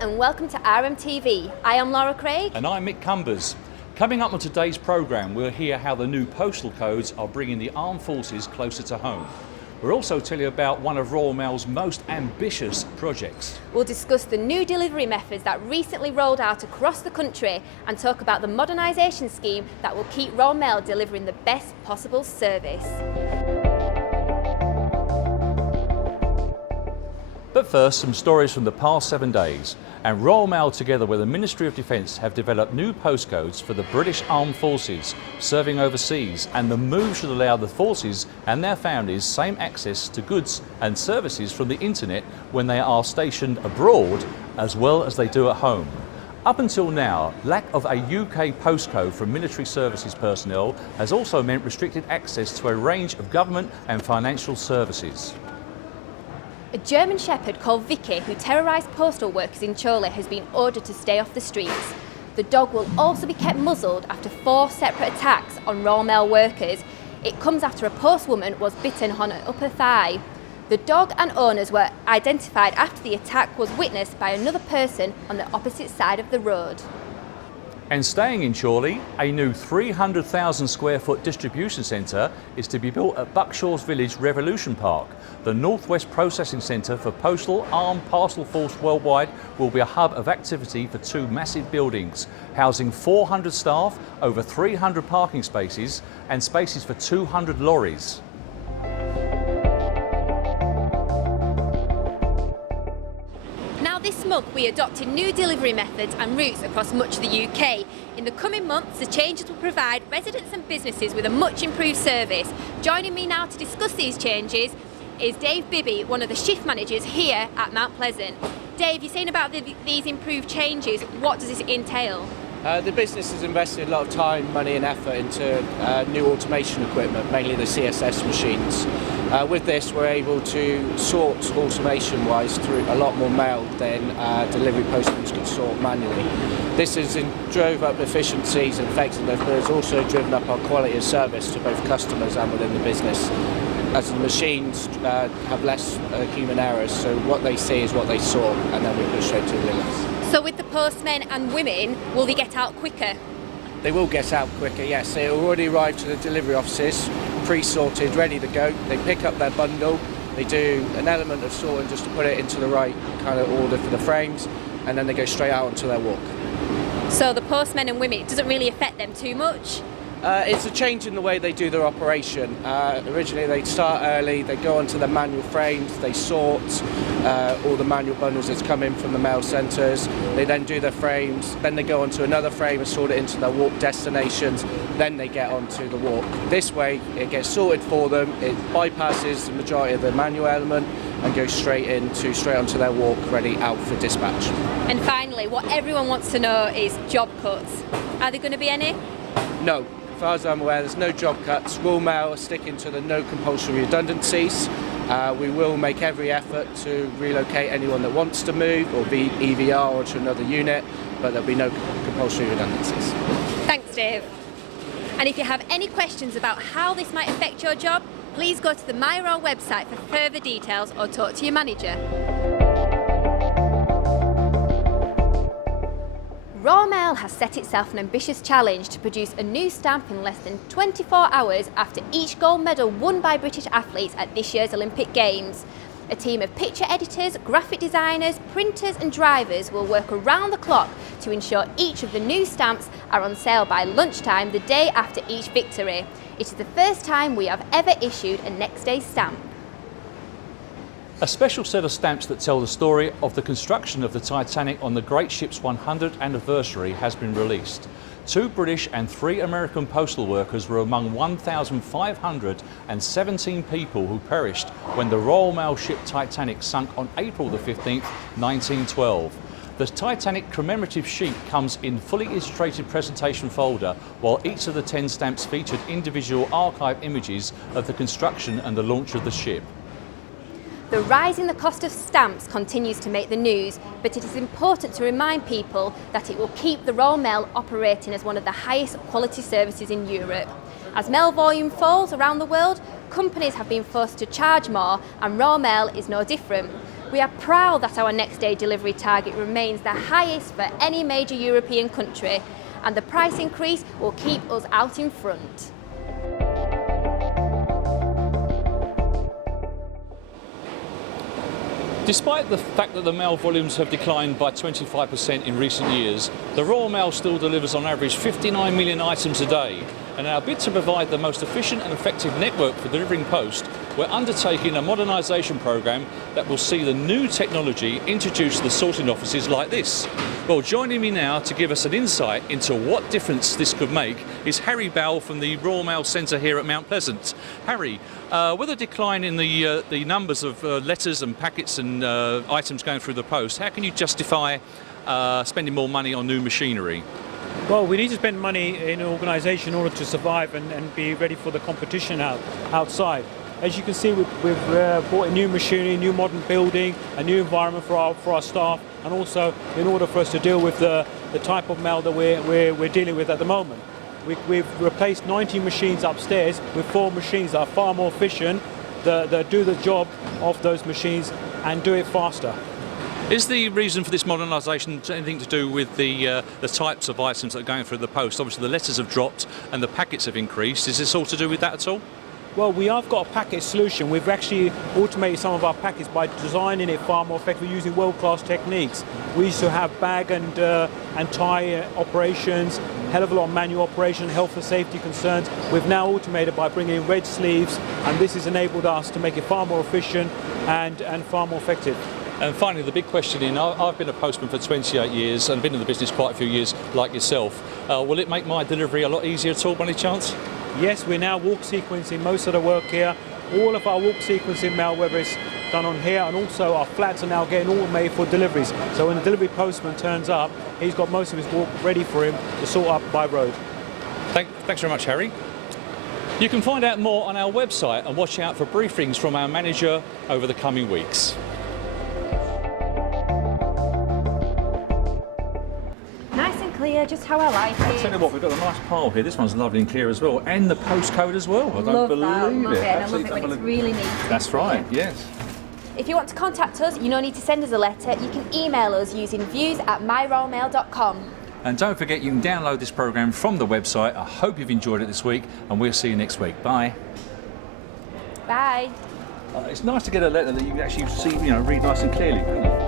and welcome to RMTV. I am Laura Craig. And I'm Mick Cumbers. Coming up on today's programme, we'll hear how the new postal codes are bringing the armed forces closer to home. We'll also tell you about one of Royal Mail's most ambitious projects. We'll discuss the new delivery methods that recently rolled out across the country and talk about the modernisation scheme that will keep Royal Mail delivering the best possible service. But first, some stories from the past 7 days. And Royal Mail, together with the Ministry of Defence, have developed new postcodes for the British Armed Forces serving overseas, and the move should allow the forces and their families same access to goods and services from the internet when they are stationed abroad as well as they do at home. Up until now, lack of a UK postcode for military services personnel has also meant restricted access to a range of government and financial services. A German Shepherd called Vicky, who terrorised postal workers in Chole, has been ordered to stay off the streets. The dog will also be kept muzzled after 4 separate attacks on Royal Mail workers. It comes after a postwoman was bitten on her upper thigh. The dog and owners were identified after the attack was witnessed by another person on the opposite side of the road. And staying in Chorley, a new 300,000 square foot distribution centre is to be built at Buckshaw's Village Revolution Park. The Northwest Processing Centre for Postal Armed Parcel Force Worldwide will be a hub of activity for 2 massive buildings, housing 400 staff, over 300 parking spaces and spaces for 200 lorries. This month we adopted new delivery methods and routes across much of the UK. In the coming months, the changes will provide residents and businesses with a much improved service. Joining me now to discuss these changes is Dave Bibby, one of the shift managers here at Mount Pleasant. Dave, you're saying about these improved changes. What does this entail? The business has invested a lot of time, money and effort into new automation equipment, mainly the CSS machines. With this, we're able to sort automation-wise through a lot more mail than delivery postmen could sort manually. This has drove up efficiencies and effectiveness, but it's also driven up our quality of service to both customers and within the business, as the machines have less human errors, so what they see is what they sort, and then we push straight to the limits. So with the postmen and women, will they get out quicker? They will get out quicker, yes. They already arrive to the delivery offices, pre-sorted, ready to go. They pick up their bundle, they do an element of sorting just to put it into the right kind of order for the frames, and then they go straight out onto their walk. So the postmen and women, it doesn't really affect them too much? It's a change in the way they do their operation. Originally they'd start early, they go onto the manual frames, they sort all the manual bundles that's come in from the mail centres, they then do their frames, then they go onto another frame and sort it into their walk destinations, then they get onto the walk. This way it gets sorted for them, it bypasses the majority of the manual element and goes straight onto their walk, ready out for dispatch. And finally, what everyone wants to know is job cuts. Are there going to be any? No. As far as I'm aware, there's no job cuts. Royal Mail are sticking to the no compulsory redundancies. We will make every effort to relocate anyone that wants to move or be EVR or to another unit, but there'll be no compulsory redundancies. Thanks, Dave. And if you have any questions about how this might affect your job, please go to the MyRoyal website for further details or talk to your manager. Royal Mail has set itself an ambitious challenge to produce a new stamp in less than 24 hours after each gold medal won by British athletes at this year's Olympic Games. A team of picture editors, graphic designers, printers and drivers will work around the clock to ensure each of the new stamps are on sale by lunchtime the day after each victory. It is the first time we have ever issued a next day stamp. A special set of stamps that tell the story of the construction of the Titanic on the great ship's 100th anniversary has been released. 2 British and 3 American postal workers were among 1,517 people who perished when the Royal Mail ship Titanic sunk on April the 15th, 1912. The Titanic commemorative sheet comes in fully illustrated presentation folder, while each of the 10 stamps featured individual archive images of the construction and the launch of the ship. The rise in the cost of stamps continues to make the news, but it is important to remind people that it will keep the Royal Mail operating as one of the highest quality services in Europe. As mail volume falls around the world, companies have been forced to charge more, and Royal Mail is no different. We are proud that our next day delivery target remains the highest for any major European country, and the price increase will keep us out in front. Despite the fact that the mail volumes have declined by 25% in recent years, the Royal Mail still delivers on average 59 million items a day. And in our bid to provide the most efficient and effective network for delivering post, we're undertaking a modernisation programme that will see the new technology introduced to the sorting offices like this. Well, joining me now to give us an insight into what difference this could make is Harry Bell from the Royal Mail Centre here at Mount Pleasant. Harry, with a decline in the numbers of letters and packets and items going through the post, how can you justify spending more money on new machinery? Well, we need to spend money in an organisation in order to survive and be ready for the competition outside. As you can see, we've bought a new machinery, new modern building, a new environment for our staff, and also in order for us to deal with the type of mail that we're dealing with at the moment. We've replaced 90 machines upstairs with 4 machines that are far more efficient, that do the job of those machines and do it faster. Is the reason for this modernisation anything to do with the types of items that are going through the post? Obviously the letters have dropped and the packets have increased. Is this all to do with that at all? Well, we have got a packet solution. We've actually automated some of our packets by designing it far more effectively using world-class techniques. We used to have bag and tie operations, hell of a lot of manual operation, health and safety concerns. We've now automated by bringing in red sleeves, and this has enabled us to make it far more efficient and far more effective. And finally, the big question I've been a postman for 28 years and been in the business quite a few years like yourself. Will it make my delivery a lot easier at all by any chance? Yes, we're now walk sequencing most of the work here. All of our walk sequencing mail, whether it's done on here, and also our flats are now getting automated for deliveries. So when the delivery postman turns up, he's got most of his walk ready for him to sort up by road. Thanks very much, Harry. You can find out more on our website and watch out for briefings from our manager over the coming weeks. Clear, just how I like it. I'll tell you what, we've got a nice pile here. This one's lovely and clear as well, and the postcode as well. I don't believe it. I love it when it's really neat. That's right, yes. If you want to contact us, you don't need to send us a letter. You can email us using views@myroyalmail.com. And don't forget, you can download this programme from the website. I hope you've enjoyed it this week, and we'll see you next week. Bye. Bye. It's nice to get a letter that you can actually see, read nice and clearly, don't you?